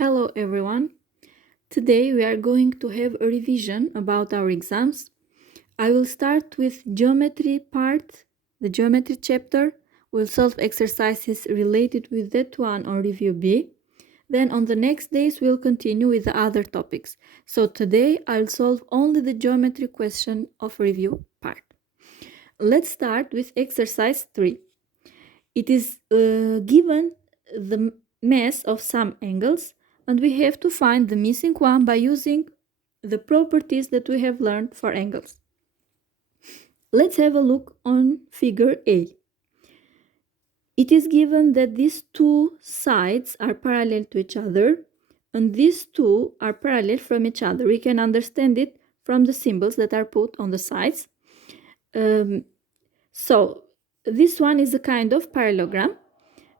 Hello everyone. Today we are going to have a revision about our exams. I will start with geometry part, the geometry chapter. We'll solve exercises related with that one on review B. Then on the next days we'll continue with the other topics. So today I'll solve only the geometry question of review part. Let's start with exercise 3. It is given the mass of some angles, and we have to find the missing one by using the properties that we have learned for angles. Let's have a look on figure A. It is given that these two sides are parallel to each other, and these two are parallel from each other. We can understand it from the symbols that are put on the sides. So this one is a kind of parallelogram.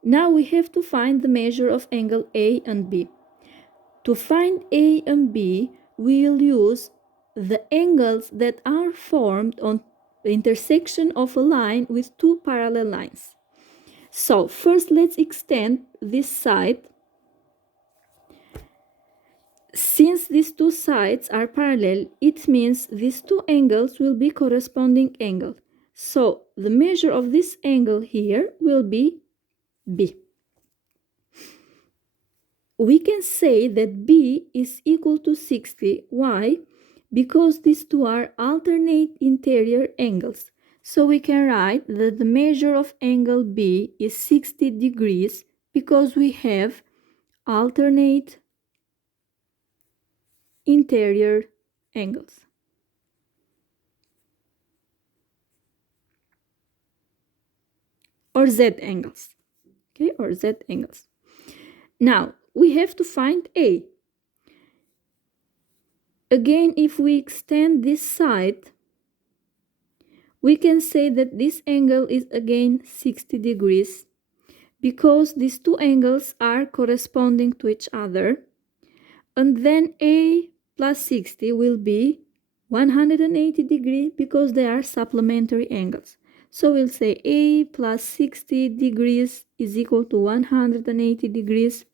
Now we have to find the measure of angle A and B. To find A and B, we'll use the angles that are formed on the intersection of a line with two parallel lines. So first let's extend this side. Since these two sides are parallel, it means these two angles will be corresponding angles. So the measure of this angle here will be B. We can say that B is equal to 60. Why? Because these two are alternate interior angles. So we can write that the measure of angle B is 60 degrees because we have alternate interior angles. Or Z angles. Okay, or Z angles. Now, we have to find A. Again, if we extend this side, we can say that this angle is again 60 degrees because these two angles are corresponding to each other. And then A plus 60 will be 180 degrees because they are supplementary angles. So we'll say A plus 60 degrees is equal to 180 degrees.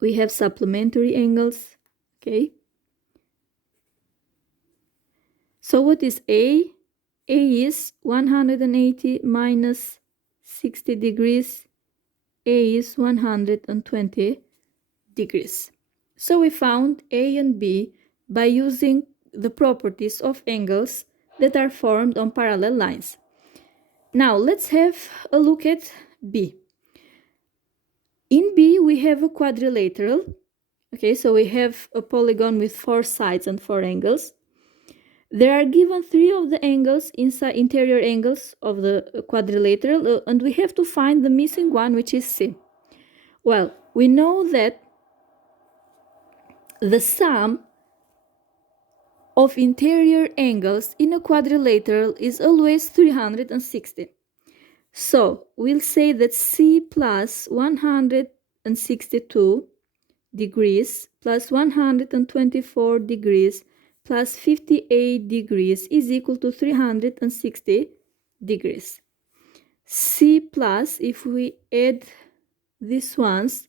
We have supplementary angles, okay? So what is A? A is 180 minus 60 degrees. A is 120 degrees. So we found A and B by using the properties of angles that are formed on parallel lines. Now let's have a look at B. In B we have a quadrilateral. Okay, so we have a polygon with 4 sides and 4 angles. There are given 3 of the angles inside interior angles of the quadrilateral, and we have to find the missing one, which is C. Well, we know that the sum of interior angles in a quadrilateral is always 360. So we'll say that C plus 162 degrees plus 124 degrees plus 58 degrees is equal to 360 degrees. C plus, if we add these ones,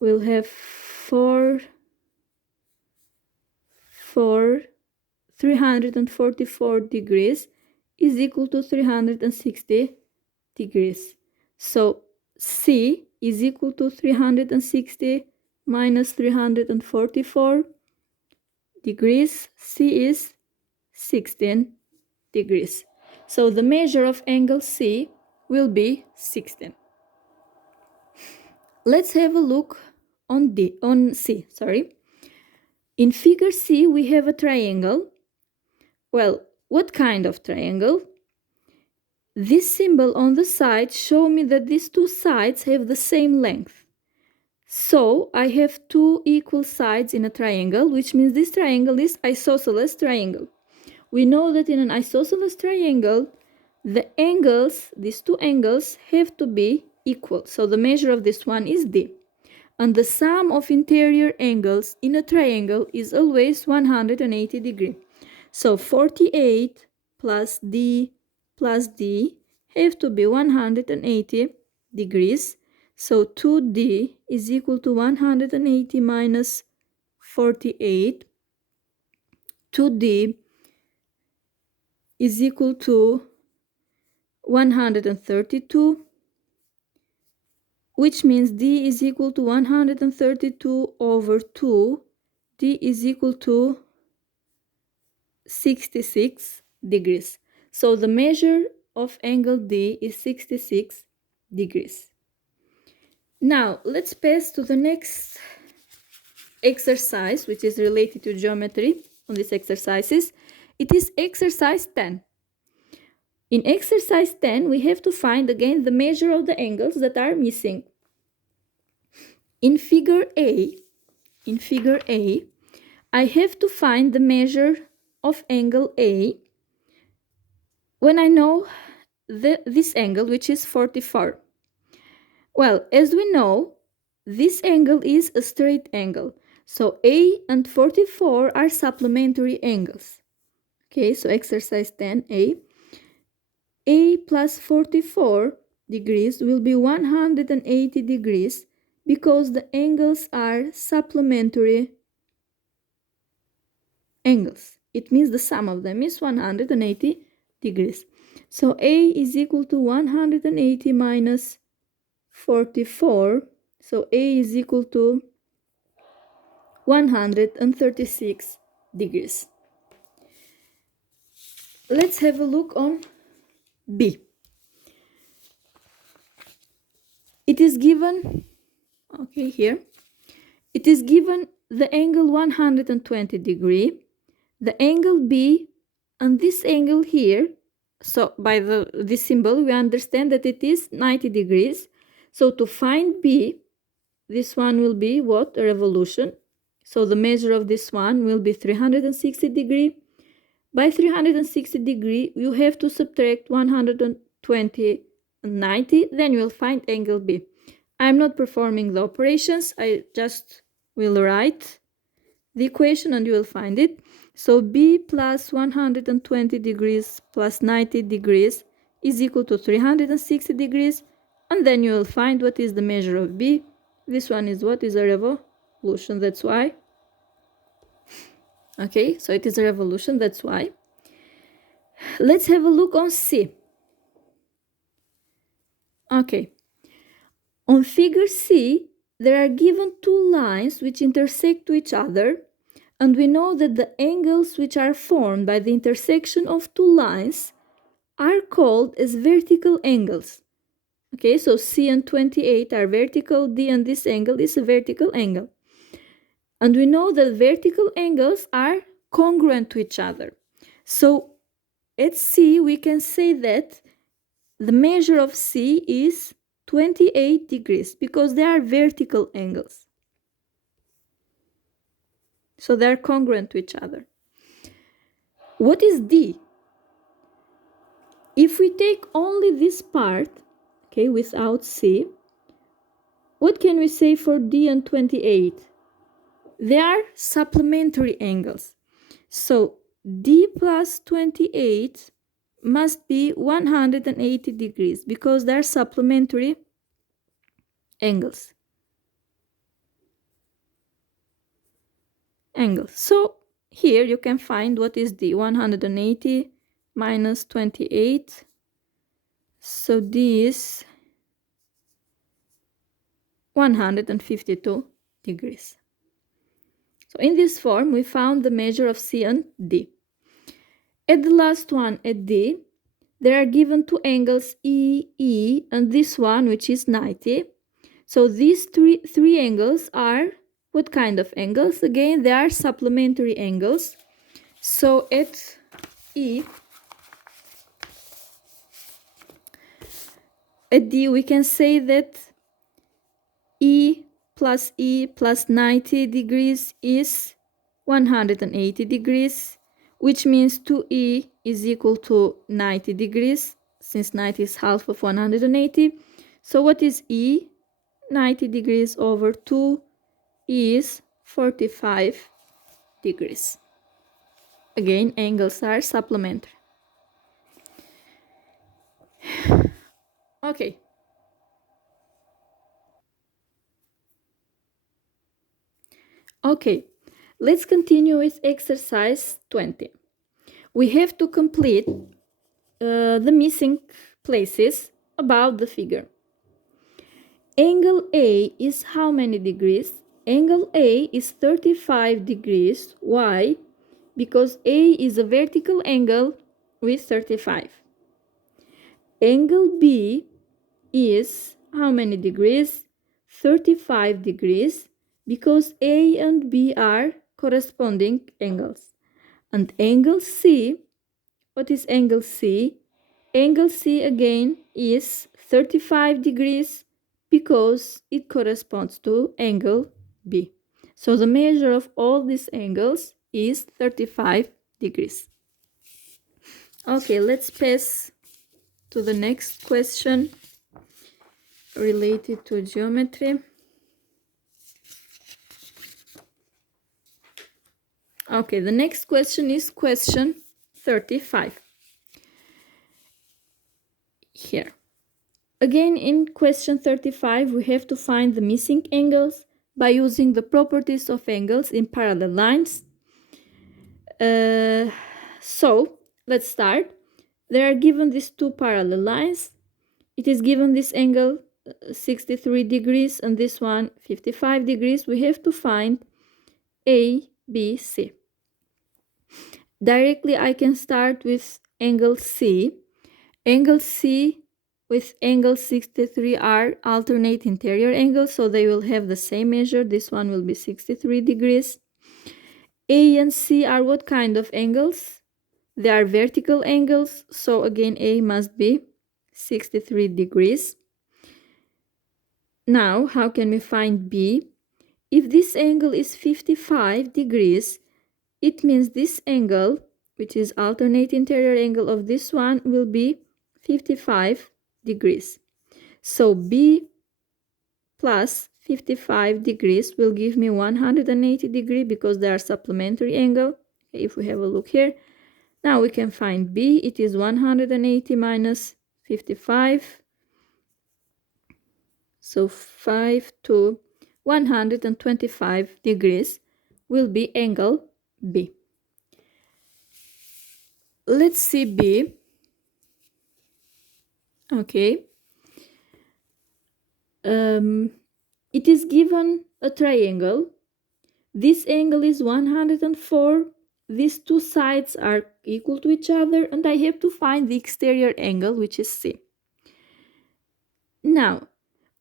we'll have 344 degrees is equal to 360 degrees. So C is equal to 360 minus 344 degrees. C is 16 degrees. So the measure of angle C will be 16. Let's have a look on C. In figure C we have a triangle. Well, what kind of triangle? This symbol on the side shows me that these two sides have the same length. So I have 2 equal sides in a triangle, which means this triangle is isosceles triangle. We know that in an isosceles triangle, the angles, these two angles, have to be equal. So the measure of this one is D. And the sum of interior angles in a triangle is always 180 degrees. So 48 plus D have to be 180 degrees. So 2D is equal to 180 minus 48. 2D is equal to 132, which means D is equal to 132 over 2. D is equal to 66 degrees. So the measure of angle D is 66 degrees. Now let's pass to the next exercise, which is related to geometry on these exercises. It is exercise 10. In exercise 10, we have to find again the measure of the angles that are missing. In figure A, I have to find the measure of angle A when I know this angle, which is 44. Well, as we know, this angle is a straight angle. So A and 44 are supplementary angles. Okay, so exercise 10A. A plus 44 degrees will be 180 degrees because the angles are supplementary angles. It means the sum of them is 180 degrees. So A is equal to 180 minus 44. So A is equal to 136 degrees. Let's have a look on B. It is given, okay, here. It is given the angle 120 degree, the angle B, and this angle here. So by this symbol, we understand that it is 90 degrees. So to find B, this one will be what? A revolution. So the measure of this one will be 360 degree. By 360 degree, you have to subtract 120 and 90, then you will find angle B. I'm not performing the operations, I just will write the equation and you will find it. So B plus 120 degrees plus 90 degrees is equal to 360 degrees, and then you will find what is the measure of B. This one is what? Is a revolution, that's why. Okay, so it is a revolution, that's why. Let's have a look on C. Okay, on figure C, there are given two lines which intersect to each other, and we know that the angles which are formed by the intersection of two lines are called as vertical angles. Okay, so C and 28 are vertical, D and this angle is a vertical angle. And we know that vertical angles are congruent to each other. So at C, we can say that the measure of C is 28 degrees because they are vertical angles. So they are congruent to each other. What is D? If we take only this part, okay, without C, what can we say for D and 28? They are supplementary angles. So D plus 28 must be 180 degrees because they are supplementary angles. So here you can find what is D. 180 minus 28. So D is 152 degrees. So in this form, we found the measure of C and D. At the last one, at D, there are given two angles E, and this one, which is 90. So these three angles are what kind of angles? Again, they are supplementary angles. So at E, at D, we can say that E plus 90 degrees is 180 degrees, which means 2E is equal to 90 degrees, since 90 is half of 180. So what is E? 90 degrees over 2 is 45 degrees. Again, angles are supplementary. Okay. Okay, let's continue with exercise 20. We have to complete the missing places about the figure. Angle A is how many degrees? Angle A is 35 degrees. Why? Because A is a vertical angle with 35. Angle B is how many degrees? 35 degrees, because A and B are corresponding angles. And angle C, what is angle C? Angle C again is 35 degrees because it corresponds to angle B. So the measure of all these angles is 35 degrees. Okay, let's pass to the next question related to geometry. Okay, the next question is question 35. Here. Again, in question 35, we have to find the missing angles by using the properties of angles in parallel lines. So, let's start. There are given these two parallel lines. It is given this angle 63 degrees and this one 55 degrees. We have to find A, B, C. Directly, I can start with angle C. Angle C with angle 63 are alternate interior angles, so they will have the same measure. This one will be 63 degrees. A and C are what kind of angles? They are vertical angles, so again A must be 63 degrees. Now, how can we find B? If this angle is 55 degrees, it means this angle, which is alternate interior angle of this one, will be 55 degrees. So B plus 55 degrees will give me 180 degrees because they are supplementary angle. If we have a look here, now we can find B. It is 180 minus 55. So 5 to 125 degrees will be angle B. Let's see B. Okay. It is given a triangle. This angle is 104. These two sides are equal to each other, and I have to find the exterior angle, which is C. Now,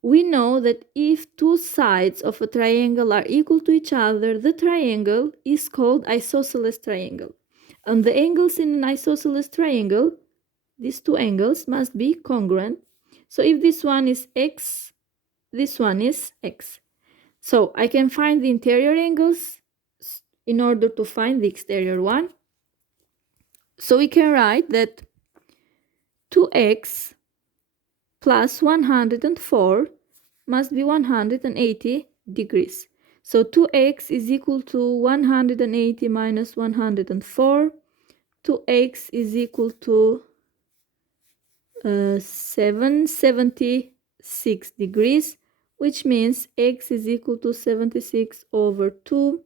we know that if two sides of a triangle are equal to each other, the triangle is called isosceles triangle. And the angles in an isosceles triangle, these two angles must be congruent. So if this one is x, this one is x. So I can find the interior angles in order to find the exterior one. So we can write that 2x plus 104 must be 180 degrees. So 2x is equal to 180 minus 104. 2x is equal to 776 degrees, which means x is equal to 76 over 2,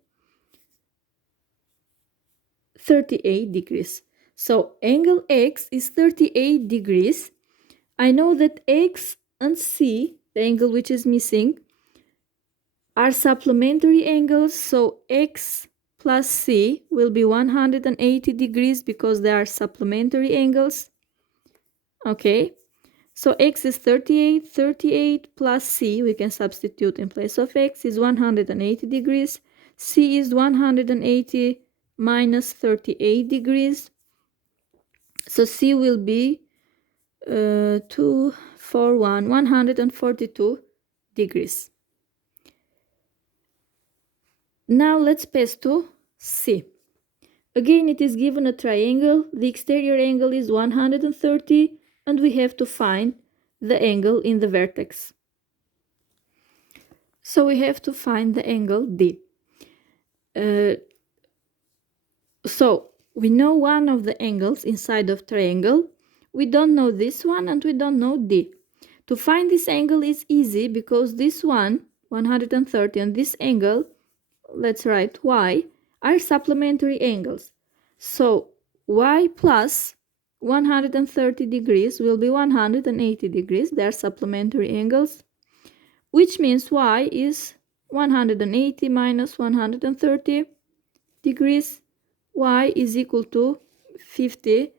38 degrees. So angle x is 38 degrees. I know that x and c, the angle which is missing, are supplementary angles, so x plus c will be 180 degrees because they are supplementary angles. Okay, so x is 38, 38 plus c, we can substitute in place of x, is 180 degrees. C is 180 minus 38 degrees. So C will be 142 degrees. Now let's pass to C. Again, it is given a triangle. The exterior angle is 130, and we have to find the angle in the vertex. So we have to find the angle D. So we know one of the angles inside of triangle. We don't know this one, and we don't know D. To find this angle is easy because this one, 130, and this angle, let's write y, are supplementary angles. So y plus 130 degrees will be 180 degrees. They are supplementary angles, which means y is 180 minus 130 degrees. Y is equal to 50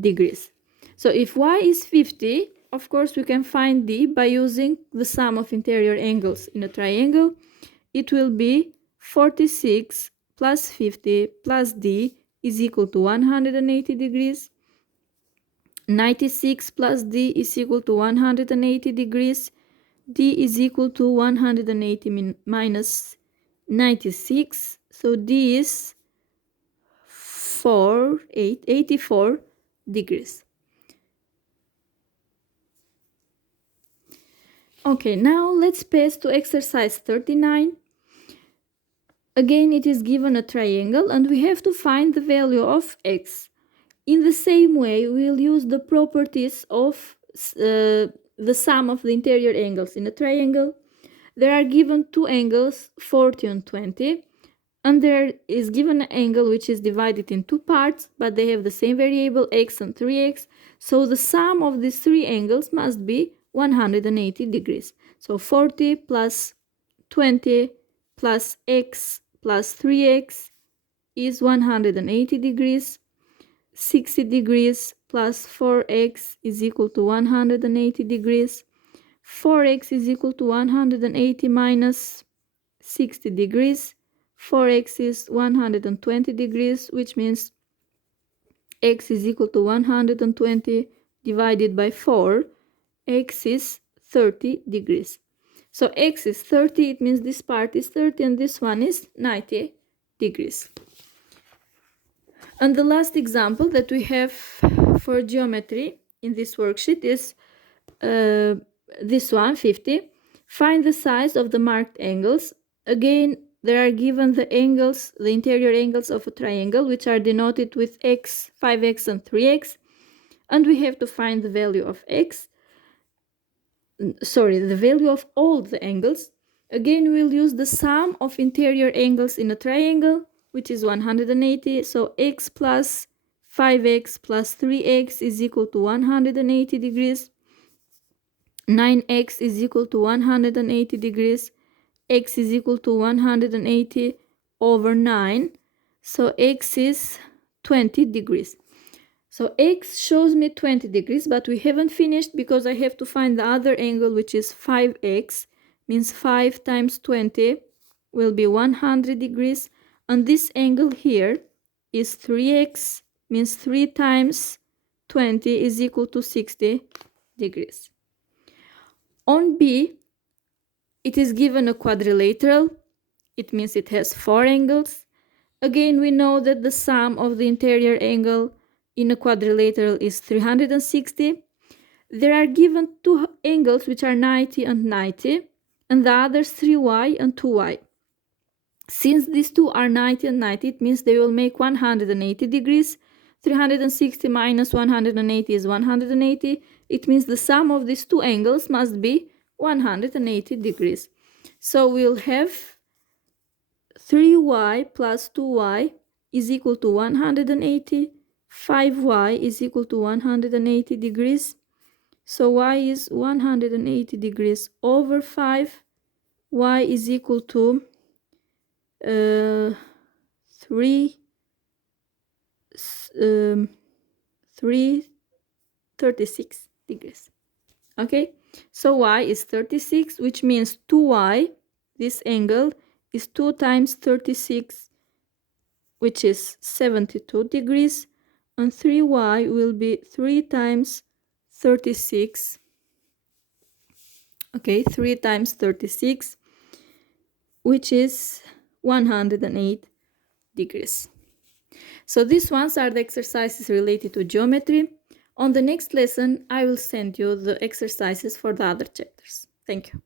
degrees. So if y is 50, of course we can find d by using the sum of interior angles in a triangle. It will be 46 plus 50 plus d is equal to 180 degrees. 96 plus d is equal to 180 degrees. D is equal to 180 minus 96. So d is 84 degrees. Okay, now let's pass to exercise 39. Again, it is given a triangle and we have to find the value of x. In the same way, we'll use the properties of the sum of the interior angles in a triangle. There are given two angles, 40 and 20, and there is given an angle which is divided in two parts, but they have the same variable x and 3x. So the sum of these three angles must be 180 degrees. So 40 plus 20 plus x plus 3x is 180 degrees. 60 degrees plus 4x is equal to 180 degrees. 4x is equal to 180 minus 60 degrees. 4x is 120 degrees, which means x is equal to 120 divided by 4. X is 30 degrees. So x is 30, it means this part is 30 and this one is 90 degrees. And the last example that we have for geometry in this worksheet is this one, 50. Find the size of the marked angles. Again, there are given the angles, the interior angles of a triangle, which are denoted with x, 5x, and 3x. And we have to find the value of x. Sorry, the value of all the angles. Again, we'll use the sum of interior angles in a triangle, which is 180. So x plus 5x plus 3x is equal to 180 degrees. 9x is equal to 180 degrees. X is equal to 180 over 9. So x is 20 degrees. So x shows me 20 degrees, but we haven't finished because I have to find the other angle, which is 5x. Means 5 times 20 will be 100 degrees. And this angle here is 3x, means 3 times 20 is equal to 60 degrees. On B, it is given a quadrilateral. It means it has 4 angles. Again, we know that the sum of the interior angle in a quadrilateral is 360. There are given two angles which are 90 and 90, and the others 3y and 2y. Since these two are 90 and 90, it means they will make 180 degrees. 360 minus 180 is 180. It means the sum of these two angles must be 180 degrees. So we'll have 3y plus 2y is equal to 180. 5y is equal to 180 degrees. So y is 180 degrees over 5. Y is equal to 36 degrees. Okay, so y is 36, which means 2y, this angle, is 2 times 36, which is 72 degrees, and 3y will be 3 times 36. Okay, 3 times 36, which is 108 degrees. So these ones are the exercises related to geometry. On the next lesson, I will send you the exercises for the other chapters. Thank you.